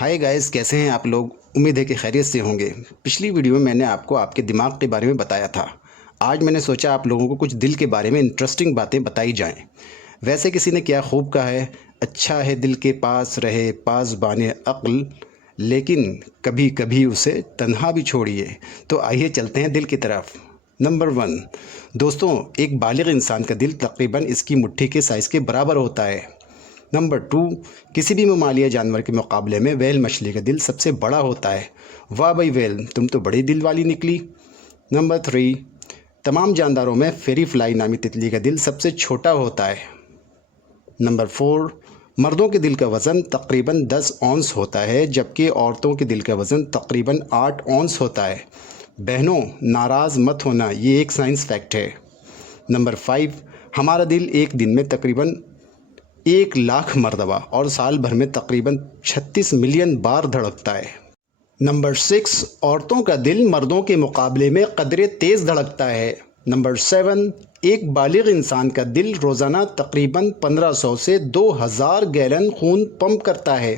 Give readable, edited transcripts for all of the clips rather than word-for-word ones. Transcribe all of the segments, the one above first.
ہائے guys, کیسے ہیں آپ لوگ؟ امید ہے کہ خیریت سے ہوں گے۔ پچھلی ویڈیو میں نے آپ کو آپ کے دماغ کے بارے میں بتایا تھا۔ آج میں نے سوچا آپ لوگوں کو کچھ دل کے بارے میں انٹرسٹنگ باتیں بتائی جائیں۔ ویسے کسی نے کیا خوب کہا ہے، اچھا ہے دل کے پاس رہے پاسبان عقل، لیکن کبھی کبھی اسے تنہا بھی چھوڑیے۔ تو آئیے چلتے ہیں دل کی طرف۔ نمبر 1، دوستوں، ایک بالغ انسان کا دل تقریباً اس کی مٹھی کے سائز کے برابر ہوتا ہے۔ نمبر 2، کسی بھی ممالیہ جانور کے مقابلے میں ویل مچھلی کا دل سب سے بڑا ہوتا ہے۔ واہ بھائی ویل، تم تو بڑی دل والی نکلی۔ نمبر 3، تمام جانداروں میں فیری فلائی نامی تتلی کا دل سب سے چھوٹا ہوتا ہے۔ نمبر 4، مردوں کے دل کا وزن تقریباً 10 اونس ہوتا ہے، جبکہ عورتوں کے دل کا وزن تقریباً 8 اونس ہوتا ہے۔ بہنوں، ناراض مت ہونا، یہ ایک سائنس فیکٹ ہے۔ نمبر 5، ہمارا دل ایک دن میں تقریباً 1,00,000 مرتبہ اور سال بھر میں تقریباً 36 ملین بار دھڑکتا ہے۔ نمبر 6، عورتوں کا دل مردوں کے مقابلے میں قدرے تیز دھڑکتا ہے۔ نمبر 7، ایک بالغ انسان کا دل روزانہ تقریباً 1500 سے 2000 گیلن خون پمپ کرتا ہے۔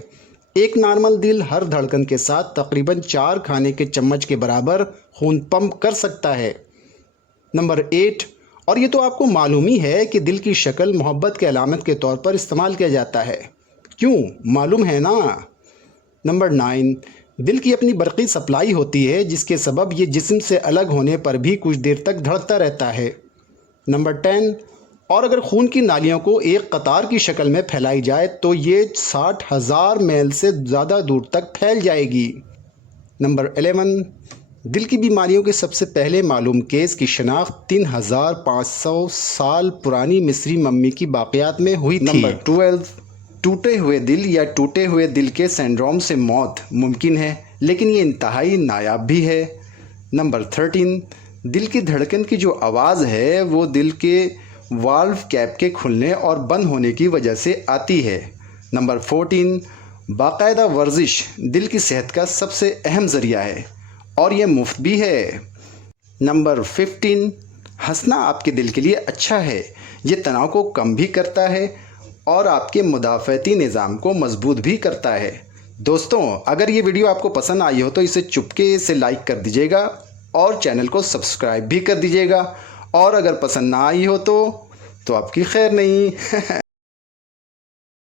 ایک نارمل دل ہر دھڑکن کے ساتھ تقریباً 4 کھانے کے چمچ کے برابر خون پمپ کر سکتا ہے۔ نمبر 8، اور یہ تو آپ کو معلوم ہی ہے کہ دل کی شکل محبت کے علامت کے طور پر استعمال کیا جاتا ہے۔ کیوں؟ معلوم ہے نا۔ نمبر 9، دل کی اپنی برقی سپلائی ہوتی ہے، جس کے سبب یہ جسم سے الگ ہونے پر بھی کچھ دیر تک دھڑکتا رہتا ہے۔ نمبر 10، اور اگر خون کی نالیوں کو ایک قطار کی شکل میں پھیلائی جائے تو یہ 60,000 میل سے زیادہ دور تک پھیل جائے گی۔ نمبر 11، دل کی بیماریوں کے سب سے پہلے معلوم کیس کی شناخت 3500 سال پرانی مصری ممی کی باقیات میں ہوئی تھی۔ نمبر 12، ٹوٹے ہوئے دل یا ٹوٹے ہوئے دل کے سنڈروم سے موت ممکن ہے، لیکن یہ انتہائی نایاب بھی ہے۔ نمبر 13، دل کی دھڑکن کی جو آواز ہے وہ دل کے والو کیپ کے کھلنے اور بند ہونے کی وجہ سے آتی ہے۔ نمبر 14، باقاعدہ ورزش دل کی صحت کا سب سے اہم ذریعہ ہے اور یہ مفت بھی ہے۔ نمبر 15، ہنسنا آپ کے دل کے لیے اچھا ہے۔ یہ تناؤ کو کم بھی کرتا ہے اور آپ کے مدافعتی نظام کو مضبوط بھی کرتا ہے۔ دوستوں، اگر یہ ویڈیو آپ کو پسند آئی ہو تو اسے چپکے سے لائک کر دیجیے گا اور چینل کو سبسکرائب بھی کر دیجیے گا، اور اگر پسند نہ آئی ہو تو آپ کی خیر نہیں۔